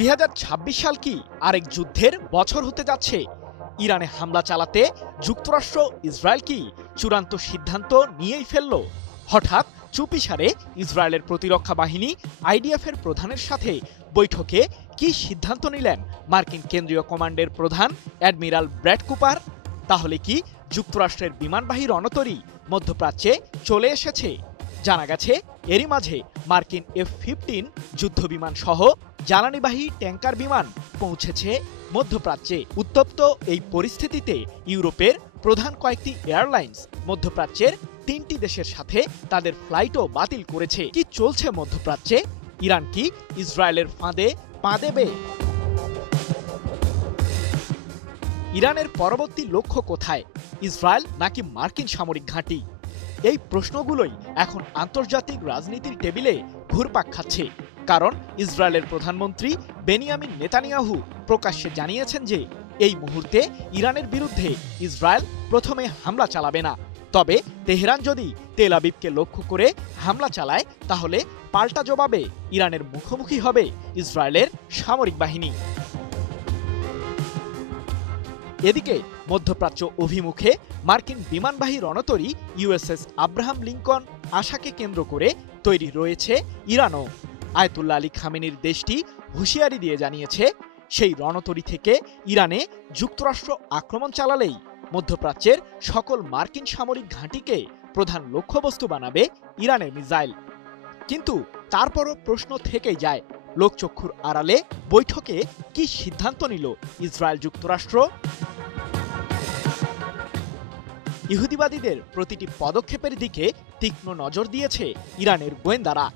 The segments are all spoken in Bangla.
2026 সাল কি আরেক যুদ্ধের বছর হতে যাচ্ছে? ইরানে হামলা চালাতে যুক্তরাষ্ট্র ইসরায়েল কি চূড়ান্ত সিদ্ধান্ত নিয়েই ফেলল? হঠাৎ চুপিসারে ইসরায়েলের প্রতিরক্ষা বাহিনী আইডিএফ এর প্রধানের সাথে বৈঠকে কি সিদ্ধান্ত নিলেন মার্কিন কেন্দ্রীয় কমান্ডের প্রধান অ্যাডমিরাল ব্র্যাড কুপার? তাহলে কি যুক্তরাষ্ট্রের বিমানবাহী রণতরী মধ্যপ্রাচ্যে চলে এসেছে? জানা গেছে এরই মাঝে মার্কিন F-15 যুদ্ধবিমান সহ জ্বালানিবাহী ট্যাঙ্কার বিমান পৌঁছেছে মধ্যপ্রাচ্যে। উত্তপ্ত এই পরিস্থিতিতে ইউরোপের প্রধান কয়েকটি এয়ারলাইন্স মধ্যপ্রাচ্যের 3টি দেশের সাথে তাদের ফ্লাইটও বাতিল করেছে। কি চলছে মধ্যপ্রাচ্যে? ইরান কি ইসরায়েলের ফাঁদে পা দেবে? ইরানের পরবর্তী লক্ষ্য কোথায়, ইসরায়েল নাকি মার্কিন সামরিক ঘাঁটি? এই প্রশ্নগুলোই এখন আন্তর্জাতিক রাজনীতির টেবিলে ঘুরপাক খাচ্ছে। কারণ ইসরায়েলের প্রধানমন্ত্রী বেনিয়ামিন নেতানিয়াহু প্রকাশ্যে জানিয়েছেন যে এই মুহূর্তে ইরানের বিরুদ্ধে ইসরায়েল প্রথমে হামলা চালাবে না। তবে তেহরান যদি তেল আবিবকে লক্ষ্য করে হামলা চালায় তাহলে পাল্টা জবাবে ইরানের মুখোমুখি হবে ইসরায়েলের সামরিক বাহিনী। এদিকে মধ্যপ্রাচ্য অভিমুখে মার্কিন বিমানবাহী রণতরী ইউএসএস আব্রাহাম লিঙ্কন আশাকে কেন্দ্র করে তৈরি রয়েছে ইরানও। আয়াতুল্লাহ আলী খামেনির দেশটি হুঁশিয়ারি দিয়ে জানিয়েছে সেই রণতরী থেকে ইরানে যুক্তরাষ্ট্র আক্রমণ চালালেই মধ্যপ্রাচ্যের সকল মার্কিন সামরিক ঘাঁটিকে প্রধান লক্ষ্যবস্তু বানাবে ইরানের মিসাইল। কিন্তু তারপরও প্রশ্ন থেকেই যায়, লোকচক্ষুর আড়ালে বৈঠকে কি সিদ্ধান্ত নিল ইসরায়েল যুক্তরাষ্ট্র? ইহুদিবাদীদের প্রতিটি পদক্ষেপের দিকে তীক্ষ্ণ নজর দিয়েছে ইরানের গোয়েন্দারা।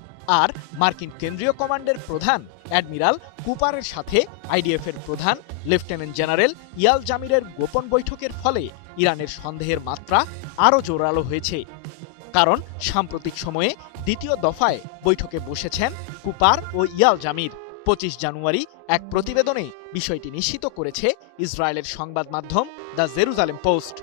আর মার্কিন কেন্দ্রীয় কমান্ডের প্রধান অ্যাডমিরাল কুপারের সাথে আইডিএফ এর প্রধান লেফটেন্যান্ট জেনারেল ইয়াল জামিরের গোপন বৈঠকের ফলে ইরানের সন্দেহের মাত্রা আরও জোরালো হয়েছে। কারণ সাম্প্রতিক সময়ে দ্বিতীয় দফায় বৈঠকে বসেছেন কুপার ও ইয়াল জামির। 25 জানুয়ারি এক প্রতিবেদনে বিষয়টি নিশ্চিত করেছে ইসরায়েলের সংবাদ মাধ্যম দ্য জেরুজালেম পোস্ট।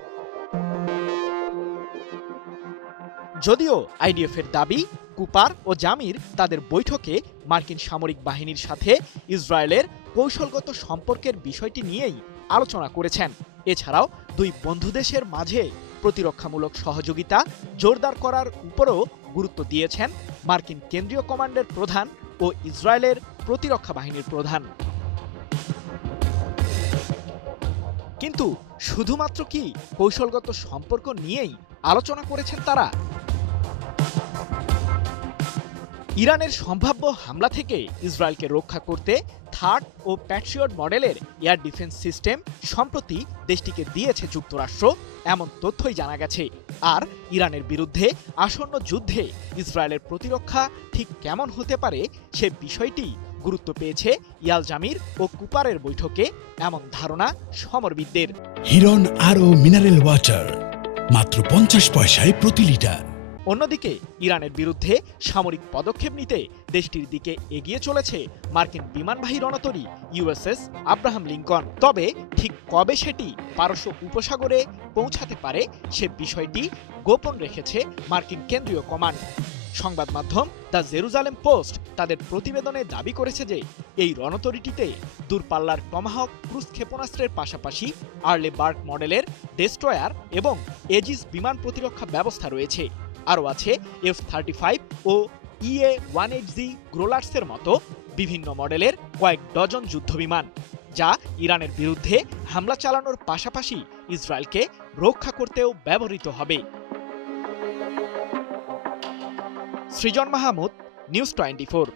যদিও আইডিএফ এর দাবি, কুপার ও জামির তাদের বৈঠকে মার্কিন সামরিক বাহিনীর সাথে ইসরায়েলের কৌশলগত সম্পর্কের বিষয়টি নিয়েই আলোচনা করেছেন। এছাড়াও দুই বন্ধু দেশের মাঝে প্রতিরক্ষামূলক সহযোগিতা জোরদার করার উপরও গুরুত্ব দিয়েছেন মার্কিন কেন্দ্রীয় কমান্ডের প্রধান ও ইসরায়েলের প্রতিরক্ষা বাহিনীর প্রধান। কিন্তু শুধুমাত্র কি কৌশলগত সম্পর্ক নিয়েই আলোচনা করেছেন তারা? ইরানের সম্ভাব্য হামলা থেকে ইসরায়েলকে রক্ষা করতে থার্ড ও প্যাট্রিয়ট মডেলের এয়ার ডিফেন্স সিস্টেম সম্প্রতি দেশটিকে দিয়েছে যুক্তরাষ্ট্র, এমন তথ্যই জানা গেছে। আর ইরানের বিরুদ্ধে আসন্ন যুদ্ধে ইসরায়েলের প্রতিরক্ষা ঠিক কেমন হতে পারে সে বিষয়টি গুরুত্ব পেয়েছে ইয়াল জামির ও কুপারের বৈঠকে, এমন ধারণা সমরবিদদের। হিরন আরও মিনারেল ওয়াটার মাত্র 50 পয়সায় প্রতি লিটার। অন্যদিকে ইরানের বিরুদ্ধে সামরিক পদক্ষেপ নিতে দেশটির দিকে এগিয়ে চলেছে মার্কিন বিমানবাহী রণতরী ইউএসএস আব্রাহাম লিঙ্কন। তবে ঠিক কবে সেটি পারস্য উপসাগরে পৌঁছাতে পারে সে বিষয়টি গোপন রেখেছে মার্কিন কেন্দ্রীয় কমান্ড। সংবাদ মাধ্যম দ্য জেরুজালেম পোস্ট তাদের প্রতিবেদনে দাবি করেছে যে এই রণতরীটিতে দূরপাল্লার টমাহক ক্রুজ ক্ষেপণাস্ত্রের পাশাপাশি আর্লে বার্গ মডেলের ডেস্ট্রয়ার এবং এজিস বিমান প্রতিরক্ষা ব্যবস্থা রয়েছে। আরও আছে F-35 ও EA-180 গ্রোলার্সের মতো বিভিন্ন মডেলের কয়েক ডজন যুদ্ধবিমান, যা ইরানের বিরুদ্ধে হামলা চালানোর পাশাপাশি ইসরায়েলকে রক্ষা করতেও ব্যবহৃত হবে। সৃজন মাহমুদ, নিউজ 24।